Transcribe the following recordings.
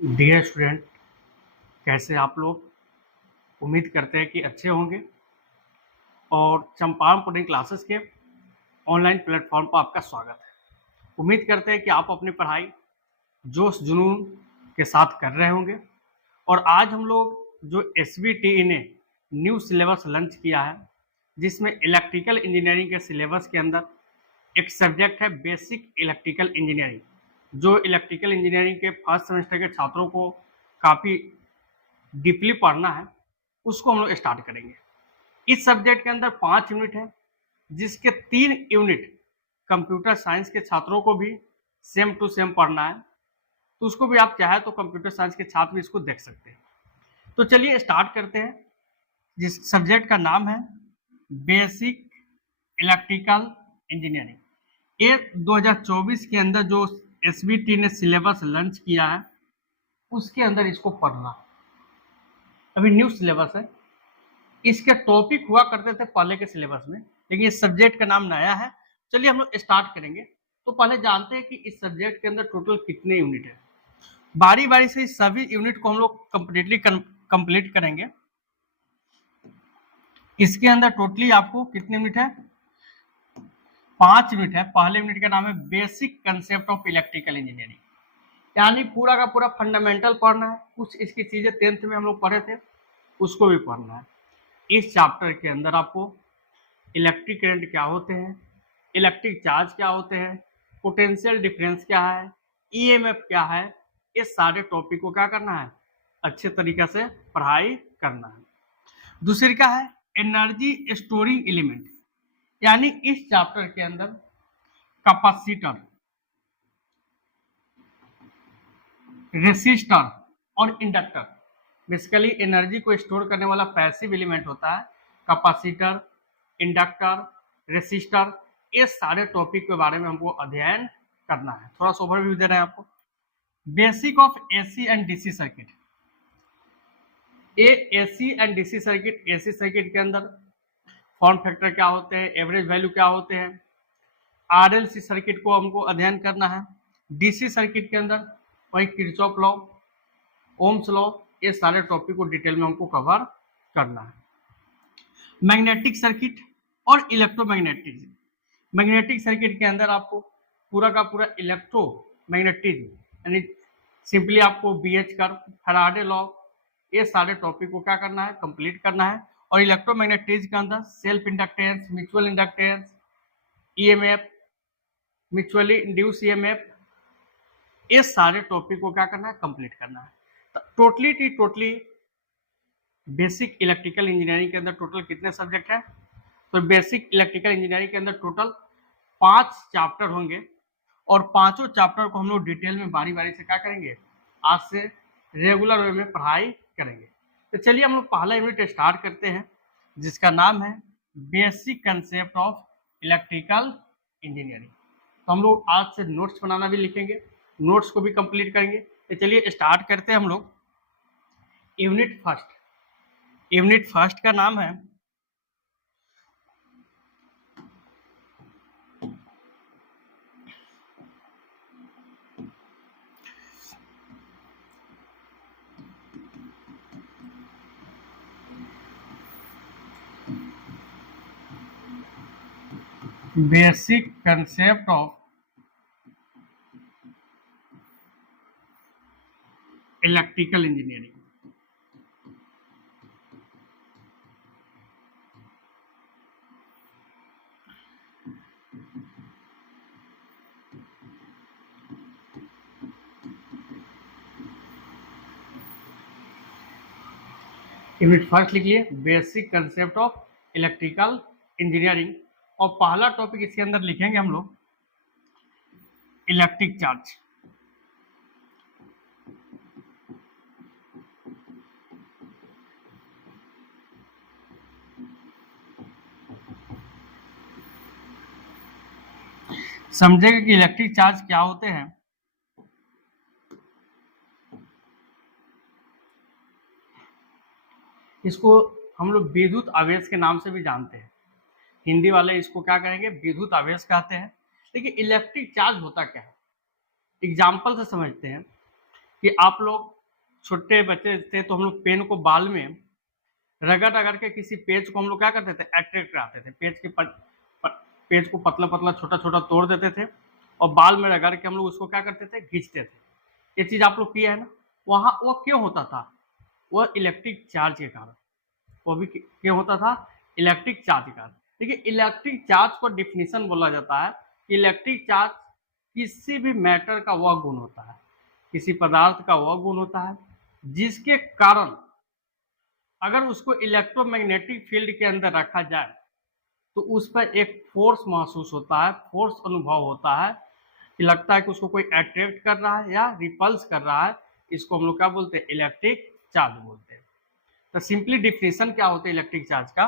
Dear student, कैसे आप लोग? उम्मीद करते हैं कि अच्छे होंगे। और चंपारण कोडिंग क्लासेस के ऑनलाइन प्लेटफॉर्म पर आपका स्वागत है। उम्मीद करते हैं कि आप अपनी पढ़ाई जोश जुनून के साथ कर रहे होंगे। और आज हम लोग जो SVTE ने न्यू सिलेबस लॉन्च किया है, जिसमें इलेक्ट्रिकल इंजीनियरिंग के सिलेबस के अंदर एक सब्जेक्ट है बेसिक इलेक्ट्रिकल इंजीनियरिंग, जो इलेक्ट्रिकल इंजीनियरिंग के फर्स्ट सेमेस्टर के छात्रों को काफ़ी डीपली पढ़ना है, उसको हम लोग स्टार्ट करेंगे। इस सब्जेक्ट के अंदर 5 यूनिट है, जिसके 3 यूनिट कंप्यूटर साइंस के छात्रों को भी सेम टू सेम पढ़ना है, तो उसको भी आप चाहे तो कंप्यूटर साइंस के छात्र भी इसको देख सकते हैं। तो चलिए स्टार्ट करते हैं। जिस सब्जेक्ट का नाम है बेसिक इलेक्ट्रिकल इंजीनियरिंग। ये 2024 के अंदर जो SVT ने सिलेबस लॉन्च किया है, उसके अंदर इसको पढ़ना है। अभी न्यू सिलेबस है। इसके टॉपिक हुआ करते थे पहले के सिलेबस में, लेकिन इस सब्जेक्ट का नाम नया है। चलिए हम लोग स्टार्ट करेंगे। तो पहले जानते हैं कि इस सब्जेक्ट के अंदर टोटल कितने यूनिट है। बारी बारी से इस सभी यूनिट को हम लोग कंप्लीटली कंप्लीट करेंगे। इसके अंदर टोटली आपको कितने यूनिट है? 5 यूनिट है। पहले यूनिट का नाम है basic concept of electrical engineering, यानी पूरा का पूरा फंडामेंटल पढ़ना है। कुछ इसकी चीजें 10th में हम लोग पढ़े थे, उसको भी पढ़ना है। इस चैप्टर के अंदर आपको इलेक्ट्रिक करंट क्या होते हैं, इलेक्ट्रिक चार्ज क्या होते हैं, पोटेंशियल डिफरेंस क्या है, EMF क्या है, ये सारे टॉपिक को क्या करना है, अच्छे तरीके से पढ़ाई करना है। दूसरी क्या है, एनर्जी स्टोरिंग एलिमेंट, यानी इस चैप्टर के अंदर कैपेसिटर, रेसिस्टर और इंडक्टर, बेसिकली एनर्जी को स्टोर करने वाला पैसिव एलिमेंट होता है। कैपेसिटर, इंडक्टर, रेसिस्टर, ये सारे टॉपिक के बारे में हमको अध्ययन करना है। थोड़ा सा ओवरव्यू दे रहे हैं आपको। Basic of AC and DC circuit. AC and DC circuit, AC circuit के अंदर फॉर्म फैक्टर क्या होते हैं, एवरेज वैल्यू क्या होते हैं, RLC सर्किट को हमको अध्ययन करना है। DC सर्किट के अंदर वही किरचॉफ लॉ, ओम्स लॉ, ये सारे टॉपिक को डिटेल में हमको कवर करना है। मैग्नेटिक सर्किट और इलेक्ट्रोमैग्नेटिज्म। मैग्नेटिक सर्किट के अंदर आपको पूरा का पूरा इलेक्ट्रोमैग्नेटिज्म, यानी सिंपली आपको BH कर्व, फैराडे लॉ, ये सारे टॉपिक को क्या करना है, कंप्लीट करना है। और इलेक्ट्रोमैग्नेटिज्म के अंदर self inductance, mutual inductance, EMF, mutually induce EMF, ये सारे टॉपिक को क्या करना है, कंप्लीट करना है। तो टोटली बेसिक इलेक्ट्रिकल इंजीनियरिंग के अंदर टोटल कितने सब्जेक्ट है? तो बेसिक इलेक्ट्रिकल इंजीनियरिंग के अंदर टोटल 5 चैप्टर होंगे, और पांचों चैप्टर को हम लोग डिटेल में बारी बारी से क्या करेंगे, आज से रेगुलर वे में पढ़ाई करेंगे। तो चलिए हम लोग पहला यूनिट स्टार्ट करते हैं, जिसका नाम है basic concept of electrical engineering. तो हम लोग आज से नोट्स बनाना भी लिखेंगे, नोट्स को भी कंप्लीट करेंगे। तो चलिए स्टार्ट करते हैं हम लोग। Unit first. यूनिट फर्स्ट का नाम है basic concept of electrical engineering. Unit first लिख लिए, basic concept of electrical engineering. और पहला टॉपिक इसके अंदर लिखेंगे हम लोग इलेक्ट्रिक चार्ज। समझेंगे कि इलेक्ट्रिक चार्ज क्या होते हैं। इसको हम लोग विद्युत आवेश के नाम से भी जानते हैं। हिंदी वाले इसको क्या करेंगे, विद्युत आवेश कहते हैं। देखिए इलेक्ट्रिक चार्ज होता क्या है, एग्जाम्पल से समझते हैं। कि आप लोग छोटे बच्चे थे तो हम लोग पेन को बाल में रगड़ रगड़ के किसी पेज को हम लोग क्या करते थे, अट्रैक्ट कराते थे, पेज को पतला पतला छोटा छोटा तोड़ देते थे और बाल में रगड़ के हम लोग उसको क्या करते थे, खींचते थे। ये चीज आप लोग किया है ना। वहां वो क्यों होता था, वो इलेक्ट्रिक चार्ज के कारण। वो भी क्यों होता था, इलेक्ट्रिक चार्ज के कारण। देखिए इलेक्ट्रिक चार्ज को डिफिनीशन बोला जाता है कि इलेक्ट्रिक चार्ज किसी भी मैटर का वह गुण होता है, किसी पदार्थ का वह गुण होता है जिसके कारण अगर उसको इलेक्ट्रोमैग्नेटिक फील्ड के अंदर रखा जाए तो उस पर एक फोर्स महसूस होता है, फोर्स अनुभव होता है कि लगता है कि उसको कोई अट्रैक्ट कर रहा है या रिपल्स कर रहा है। इसको हम लोग क्या बोलते हैं, इलेक्ट्रिक चार्ज बोलते हैं। तो सिंपली डिफिनेशन क्या होता है इलेक्ट्रिक चार्ज का,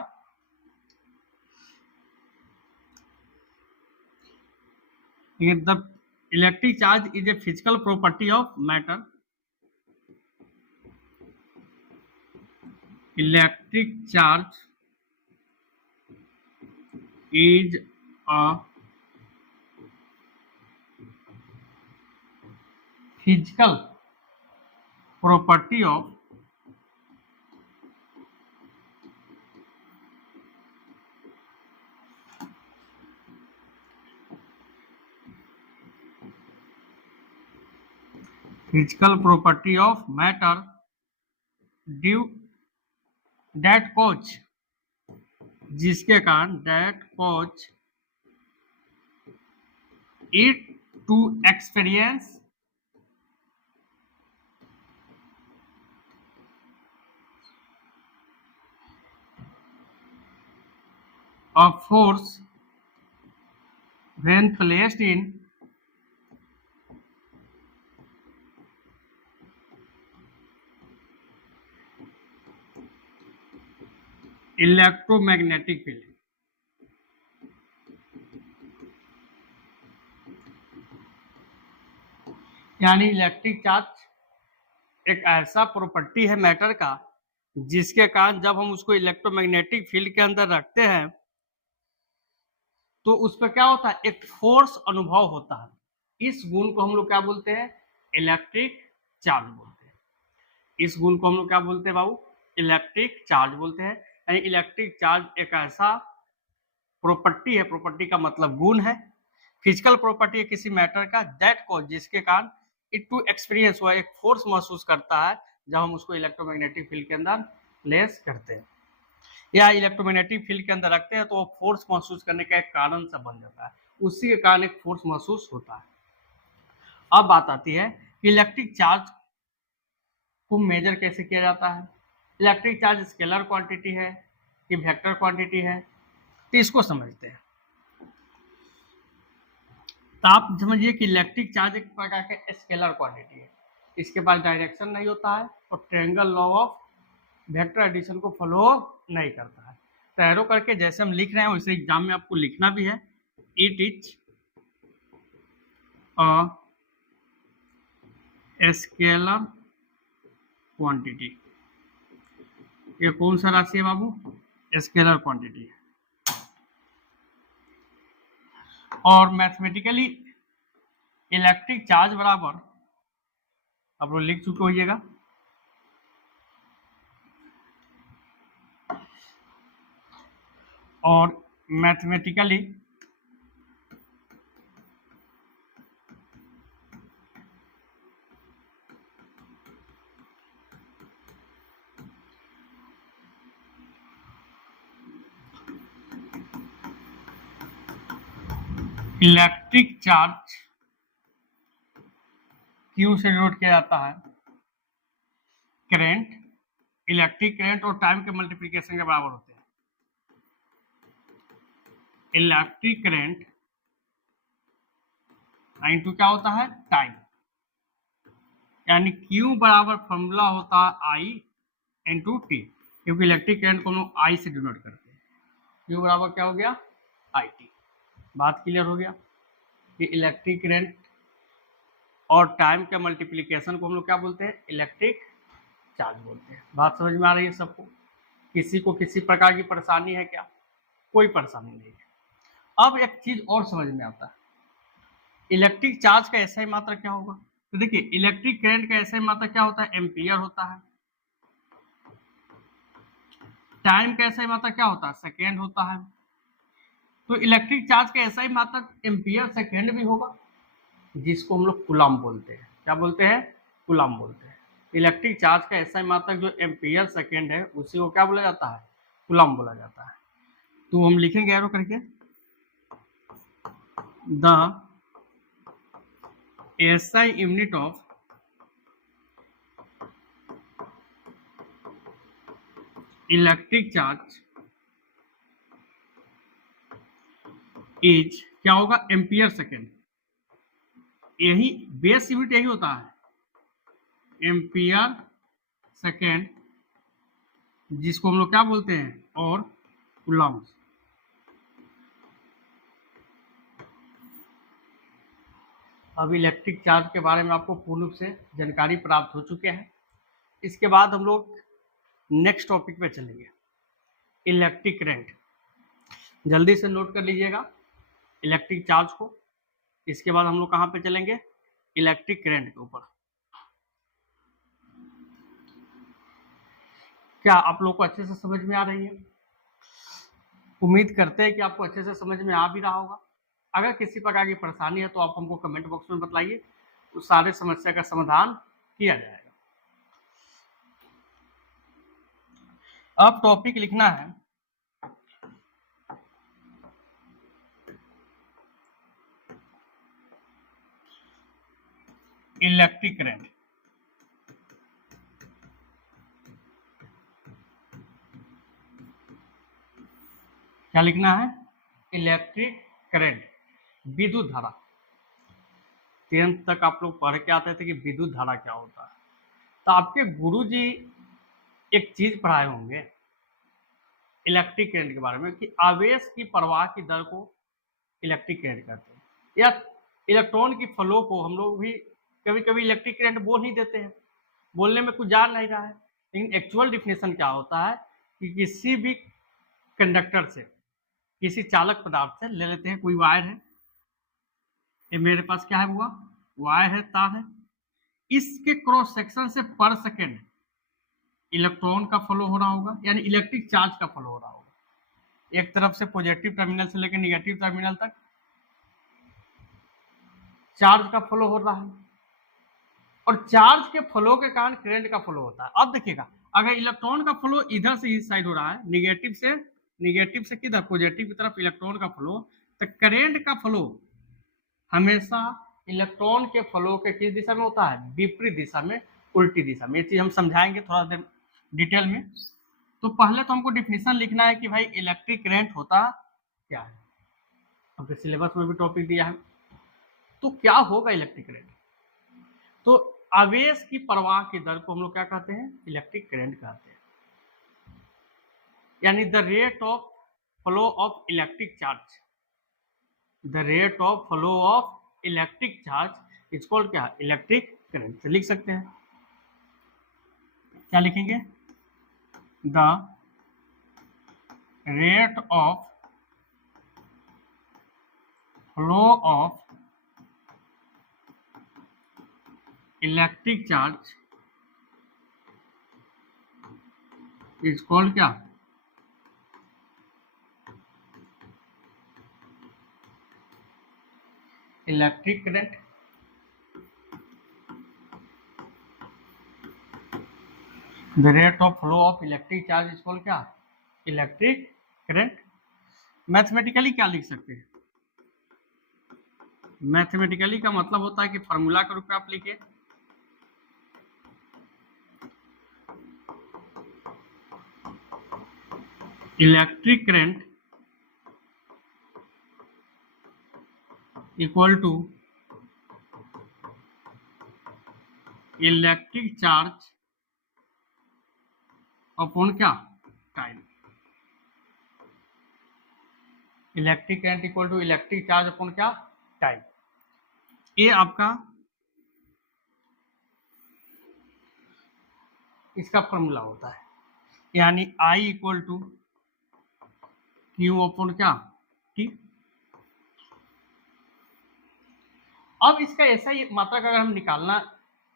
the electric charge is a physical property of matter. Electric charge is a physical property of matter due that cause, जिसके कारण that cause it to experience a force when placed in electromagnetic field. यानी electric charge एक ऐसा property है matter का जिसके कारण जब हम उसको इलेक्ट्रोमैग्नेटिक फील्ड के अंदर रखते हैं तो उस पर क्या होता है, एक फोर्स अनुभव होता है। इस गुण को हम लोग क्या बोलते हैं, इलेक्ट्रिक चार्ज बोलते हैं। इस गुण को हम लोग क्या बोलते हैं बाबू, इलेक्ट्रिक चार्ज बोलते हैं। यानी इलेक्ट्रिक चार्ज एक ऐसा प्रॉपर्टी है, प्रॉपर्टी का मतलब गुण है, फिजिकल प्रॉपर्टी है किसी मैटर का, दैट कॉज जिसके कारण इट टू एक्सपीरियंस हुआ, एक फोर्स महसूस करता है जब हम उसको इलेक्ट्रोमैग्नेटिक फील्ड के अंदर प्लेस करते हैं या इलेक्ट्रोमैग्नेटिक फील्ड के अंदर रखते हैं तो वो फोर्स महसूस करने का एक कारण सा बन जाता है, उसी के कारण एक फोर्स महसूस होता है। अब बात आती है कि इलेक्ट्रिक चार्ज को मेजर कैसे किया जाता है। इलेक्ट्रिक चार्ज स्केलर क्वांटिटी है कि वेक्टर क्वांटिटी है, तो इसको समझते हैं। तो आप समझिए कि इलेक्ट्रिक चार्ज एक प्रकार का स्केलर क्वांटिटी है, इसके पास डायरेक्शन नहीं होता है और triangle law of vector addition को फॉलो नहीं करता है। तो एरो करके जैसे हम लिख रहे हैं वैसे एग्जाम में आपको लिखना भी है, it is a scalar quantity. ये कौन सा राशि है बाबू, स्केलर क्वांटिटी है। और मैथमेटिकली इलेक्ट्रिक चार्ज बराबर, आप लोग लिख चुके होइएगा, और मैथमेटिकली इलेक्ट्रिक चार्ज Q से डिनोट किया जाता है करंट, इलेक्ट्रिक करंट और टाइम के मल्टीप्लिकेशन के बराबर होते हैं। इलेक्ट्रिक करंट इनटू क्या होता है, टाइम, यानी Q बराबर फॉर्मूला होता है I इंटू टी, क्योंकि इलेक्ट्रिक करंट को हम लोग I से डिनोट करते हैं। Q बराबर क्या हो गया, IT। बात क्लियर हो गया कि इलेक्ट्रिक करंट और टाइम के मल्टीप्लिकेशन को हम लोग क्या बोलते हैं, इलेक्ट्रिक चार्ज बोलते हैं। बात समझ में आ रही है सबको, किसी को किसी प्रकार की परेशानी है क्या, कोई परेशानी नहीं है। अब एक चीज और समझ में आता है, इलेक्ट्रिक चार्ज का ऐसा ही मात्रा क्या होगा, तो देखिए इलेक्ट्रिक करंट का एसआई मात्रक क्या होता है, एम्पियर होता है। टाइम का एसआई मात्रक क्या होता है, सेकेंड होता है। तो इलेक्ट्रिक चार्ज का एसआई मात्रक एम्पियर सेकेंड भी होगा, जिसको हम लोग कूलम बोलते हैं। क्या बोलते हैं, कूलम बोलते हैं। इलेक्ट्रिक चार्ज का एसआई मात्रक जो एम्पियर सेकेंड है उसी को क्या बोला जाता है, कूलम बोला जाता है। तो हम लिखेंगे एरो करके, the SI unit of electric charge is क्या होगा, एम्पियर सेकेंड। यही बेस यूनिट यही होता है, एम्पियर सेकेंड, जिसको हम लोग क्या बोलते हैं, और कूलम। अब इलेक्ट्रिक चार्ज के बारे में आपको पूर्ण रूप से जानकारी प्राप्त हो चुके हैं। इसके बाद हम लोग नेक्स्ट टॉपिक पे चलेंगे, इलेक्ट्रिक करंट। जल्दी से नोट कर लीजिएगा इलेक्ट्रिक चार्ज को। इसके बाद हम लोग कहाँ पे चलेंगे, इलेक्ट्रिक करंट के ऊपर। क्या आप लोग को अच्छे से समझ में आ रही है? उम्मीद करते हैं कि आपको अच्छे से समझ में आ भी रहा होगा। अगर किसी प्रकार की परेशानी है तो आप हमको कमेंट बॉक्स में बताइए, उस सारे समस्या का समाधान किया जाएगा। अब टॉपिक लिखना है इलेक्ट्रिक करंट। क्या लिखना है, इलेक्ट्रिक करंट, विद्युत धारा। 10th तक आप लोग पढ़ के आते थे कि विद्युत धारा क्या होता है। तो आपके गुरुजी एक चीज पढ़ाए होंगे इलेक्ट्रिक करंट के बारे में, कि आवेश की प्रवाह की दर को इलेक्ट्रिक करंट कहते हैं, या इलेक्ट्रॉन की फ्लो को हम लोग भी कभी कभी इलेक्ट्रिक करंट बोल ही देते हैं, बोलने में कुछ जान नहीं रहा है। लेकिन एक्चुअल डिफिनेशन क्या होता है कि किसी भी कंडक्टर से, किसी चालक पदार्थ से, ले लेते हैं कोई वायर है, ये मेरे पास क्या है हुआ, वायर है, तार है, इसके क्रॉस सेक्शन से पर सेकेंड इलेक्ट्रॉन का फ्लो हो रहा होगा, यानी इलेक्ट्रिक चार्ज का फ्लो हो रहा होगा। एक तरफ से पॉजिटिव टर्मिनल से लेकर निगेटिव टर्मिनल तक चार्ज का फ्लो हो रहा है, और चार्ज के फ्लो के कारण करंट का फ्लो होता है। अब देखिएगा, अगर इलेक्ट्रॉन का फ्लो इधर से इस साइड हो रहा है, निगेटिव से किधर, पॉजिटिव की तरफ इलेक्ट्रॉन का फ्लो, तो करंट का फ्लो हमेशा इलेक्ट्रॉन के फ्लो के किस दिशा में होता है, विपरीत दिशा में, उल्टी दिशा में। ये चीज हम समझाएंगे थोड़ा देर डिटेल में। तो पहले तो हमको डिफिनेशन लिखना है कि भाई इलेक्ट्रिक करंट होता क्या है। हमने सिलेबस में भी टॉपिक दिया है। तो क्या होगा इलेक्ट्रिक करंट, तो आवेश की प्रवाह की दर को हम लोग क्या कहते हैं, इलेक्ट्रिक करंट कहते हैं। यानी the rate of flow of electric charge, the rate of flow of electric charge is called क्या, इलेक्ट्रिक करंट। लिख सकते हैं, क्या लिखेंगे, the rate of flow of electric charge is called क्या, electric current. The rate of flow of electric charge is called क्या, electric current. Mathematically क्या लिख सकते हैं, मैथमेटिकली का मतलब होता है कि फार्मूला के रूप में आप लिखे, electric current equal to electric charge upon क्या, time. Electric current equal to electric charge upon क्या, टाइम। ये आपका इसका फॉर्मूला होता है, यानी I equal to Q upon क्या, टी। अब इसका ऐसा ही मात्रक अगर हम निकालना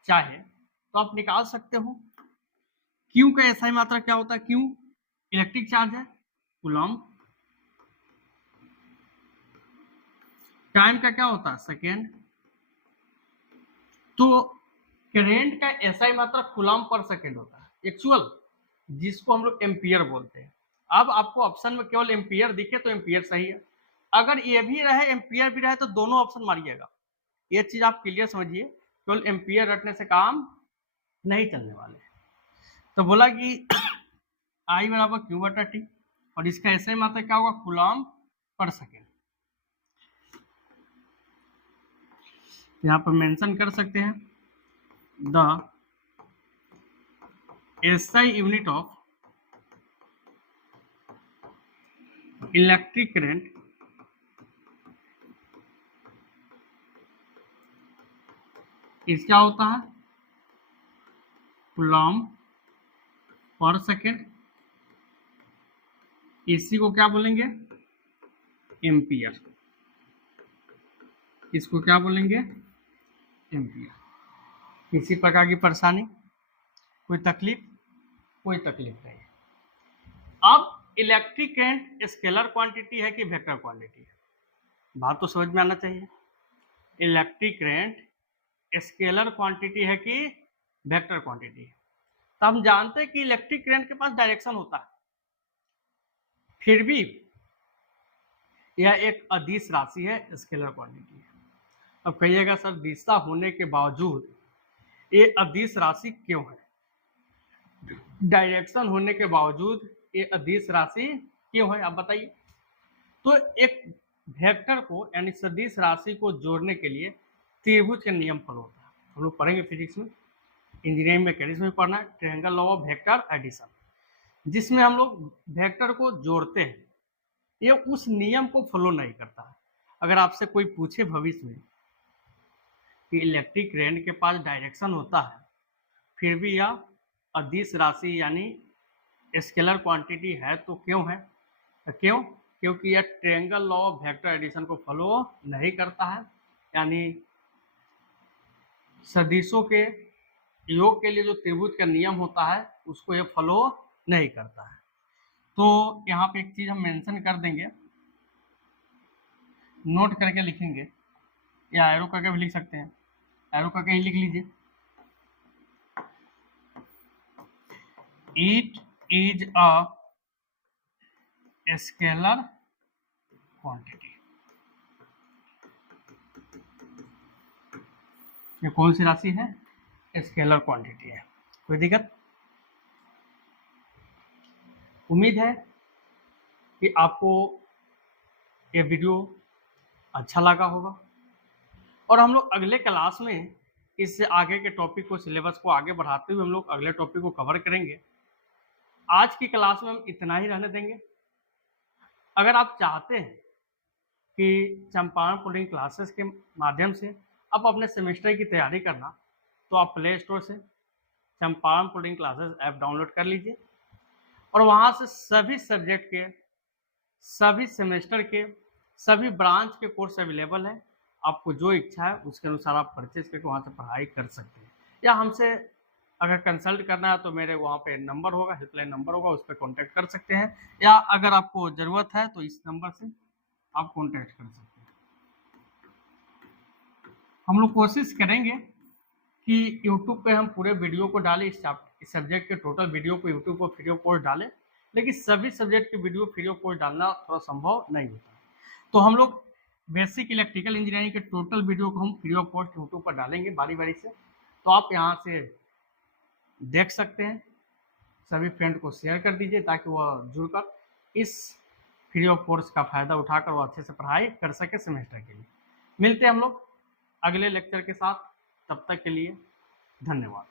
चाहे तो आप निकाल सकते हो। क्यू का ऐसा ही मात्रक क्या होता है, क्यू इलेक्ट्रिक चार्ज है, कूलम्ब। टाइम का क्या होता है, सेकेंड। तो करेंट का ऐसा ही मात्रक कूलम्ब पर सेकेंड होता है एक्चुअल, जिसको हम लोग एम्पियर बोलते हैं। अब आपको ऑप्शन में केवल एम्पियर दिखे तो एम्पियर सही है, अगर ये भी रहे एम्पियर भी रहे तो दोनों ऑप्शन मारिएगा। ये चीज आप क्लियर समझिए, केवल एम्पियर रटने से काम नहीं चलने वाले। तो बोला कि आई बराबर क्यू बटा टी, और इसका ऐसे ही मात्रक क्या होगा, कूलम्ब पर सेकेंड। यहाँ पर मेंशन कर सकते हैं the SI unit of electric current इस क्या होता है, कूलम्ब पर सेकेंड। इसी को क्या बोलेंगे, एम्पियर। इसको क्या बोलेंगे, एम्पियर। किसी प्रकार की परेशानी, कोई तकलीफ, कोई तकलीफ नहीं। अब इलेक्ट्रिक करंट स्केलर क्वांटिटी है कि वेक्टर क्वांटिटी है, बात तो समझ में आना चाहिए। इलेक्ट्रिक करंट स्केलर क्वांटिटी है कि वेक्टर क्वांटिटी है। तो हम जानते हैं कि इलेक्ट्रिक करंट के पास डायरेक्शन होता है, फिर भी यह एक अदिश राशि है, स्केलर क्वांटिटी है। अब कहिएगा सर दिशा होने के बावजूद ये अदिश राशि क्यों है, डायरेक्शन होने के बावजूद ये अदिश राशि क्यों है, आप बताइए। तो एक वेक्टर को यानी सदिश राशि को जोड़ने के लिए त्रिभुज का नियम फॉलो होता है। हम लोग पढ़ेंगे फिजिक्स में, इंजीनियरिंग मैकेनिक्स में पढ़ना है, triangle law of vector addition, जिसमें हम लोग वेक्टर को जोड़ते हैं। ये उस नियम को फॉलो नहीं करता है। अगर आपसे कोई पूछे भविष्य में कि इलेक्ट्रिक करंट के पास डायरेक्शन होता है फिर भी यह अदिश राशि यानी स्केलर क्वांटिटी है तो क्यों है, तो क्यों, क्योंकि यह triangle law of vector addition को फॉलो नहीं करता है, यानी सदिशों के योग के लिए जो त्रिभुज का नियम होता है उसको यह फॉलो नहीं करता है। तो यहाँ पे एक चीज हम मेंशन कर देंगे, नोट करके लिखेंगे या एरो करके भी लिख सकते हैं, एरो करके ही लिख लीजिए। It is a scalar quantity. ये कौन सी राशि है, स्केलर क्वांटिटी है। कोई दिक्कत, उम्मीद है कि आपको ये वीडियो अच्छा लगा होगा, और हम लोग अगले क्लास में इससे आगे के टॉपिक को, सिलेबस को आगे बढ़ाते हुए हम लोग अगले टॉपिक को कवर करेंगे। आज की क्लास में हम इतना ही रहने देंगे। अगर आप चाहते हैं कि चंपारण कोडिंग क्लासेस के माध्यम से आप अपने सेमेस्टर की तैयारी करना, तो आप प्ले स्टोर से Champaran coding classes app download कर लीजिए, और वहाँ से सभी सब्जेक्ट के, सभी सेमेस्टर के, सभी ब्रांच के कोर्स अवेलेबल है। आपको जो इच्छा है उसके अनुसार आप परचेज करके वहाँ से पढ़ाई कर सकते हैं, या हमसे अगर कंसल्ट करना है तो मेरे वहाँ पे नंबर होगा, हेल्पलाइन नंबर होगा, उस पर कॉन्टैक्ट कर सकते हैं, या अगर आपको ज़रूरत है तो इस नंबर से आप कॉन्टैक्ट कर सकते हैं। हम लोग कोशिश करेंगे कि यूट्यूब पे हम पूरे वीडियो को डालें, इस सब्जेक्ट के टोटल वीडियो को यूट्यूब पर फ्री ऑफ कॉस्ट डालें, लेकिन सभी सब्जेक्ट के वीडियो फ्री ऑफ कॉस्ट डालना थोड़ा संभव नहीं होता। तो हम लोग बेसिक इलेक्ट्रिकल इंजीनियरिंग के टोटल वीडियो को हम फ्री ऑफ कॉस्ट यूट्यूब पर डालेंगे बारी बारी से, तो आप यहाँ से देख सकते हैं। सभी फ्रेंड को शेयर कर दीजिए ताकि वह जुड़कर इस फ्री ऑफ कोर्स का फ़ायदा उठाकर वो अच्छे से पढ़ाई कर सके सेमेस्टर के लिए। मिलते हैं हम लोग अगले लेक्चर के साथ, तब तक के लिए धन्यवाद।